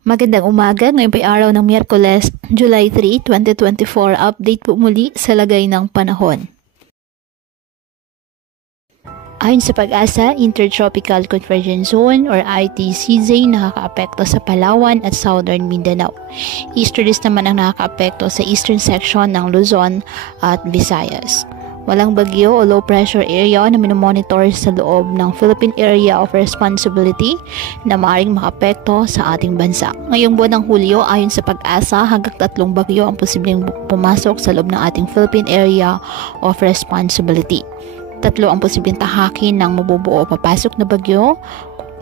Magandang umaga, ngayon po'y araw ng Miyerkules, July 3, 2024. Update po muli sa lagay ng panahon. Ayon sa Pag-asa, Intertropical Convergence Zone or ITCZ nakakaapekto sa Palawan at Southern Mindanao. Easterlies naman ang nakakaapekto sa eastern section ng Luzon at Visayas. Walang bagyo o low pressure area na minomonitor sa loob ng Philippine Area of Responsibility na maaaring makapekto sa ating bansa. Ngayong buwan ng Hulyo, ayon sa Pag-asa, hanggang 3 bagyo ang posibleng pumasok sa loob ng ating Philippine Area of Responsibility. 3 ang posibleng tahakin ng mabubuo o papasok na bagyo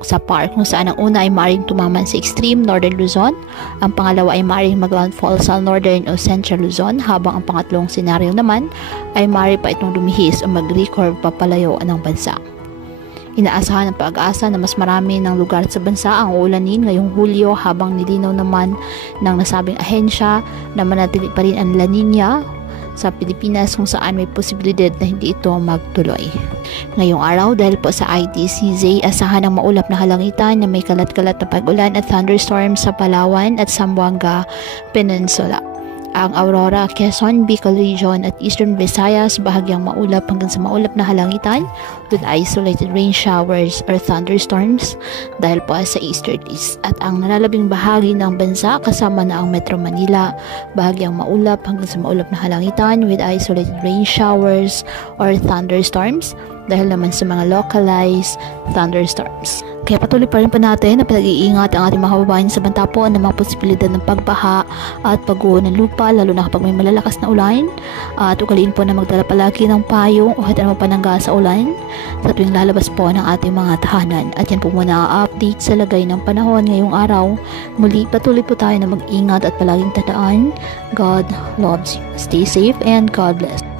sa PAR, kung saan ang una ay maaaring tumaman sa extreme northern Luzon, ang pangalawa ay maaaring mag-landfall sa northern o central Luzon, habang ang pangatlong senaryo naman ay maaari pa itong lumihis o mag-recurve papalayo ng bansa. Inaasahan ng Pag-asa na mas marami ng lugar sa bansa ang uulanin ngayong Hulyo, habang nilinaw naman ng nasabing ahensya na manatili pa rin ang La Nina sa Pilipinas, kung saan may posibilidad na hindi ito magtuloy. Ngayong araw, dahil po sa ITCZ, asahan ang maulap na halangitan na may kalat-kalat na pag-ulan at thunderstorms sa Palawan at Zamboanga Peninsula. Ang Aurora, Quezon, Bicol Region at Eastern Visayas bahagyang maulap hanggang sa maulap na halangitan with isolated rain showers or thunderstorms dahil po sa easterlies. At ang nalalabing bahagi ng bansa kasama na ang Metro Manila bahagyang maulap hanggang sa maulap na halangitan with isolated rain showers or thunderstorms dahil naman sa mga localized thunderstorms. Kaya patuloy pa rin po natin na pinag-iingat ang ating mga kababayan sa bantapon ng mga posibilidad ng pagbaha at pagguho ng lupa, lalo na kapag may malalakas na ulan. At ugaliin po na magdala palagi ng payong o hati naman panangga sa ulan sa tuwing lalabas po ng ating mga tahanan. At yan po muna ang update sa lagay ng panahon ngayong araw. Muli patuloy po tayo na mag-ingat at palaging tandaan, God loves you. Stay safe and God bless.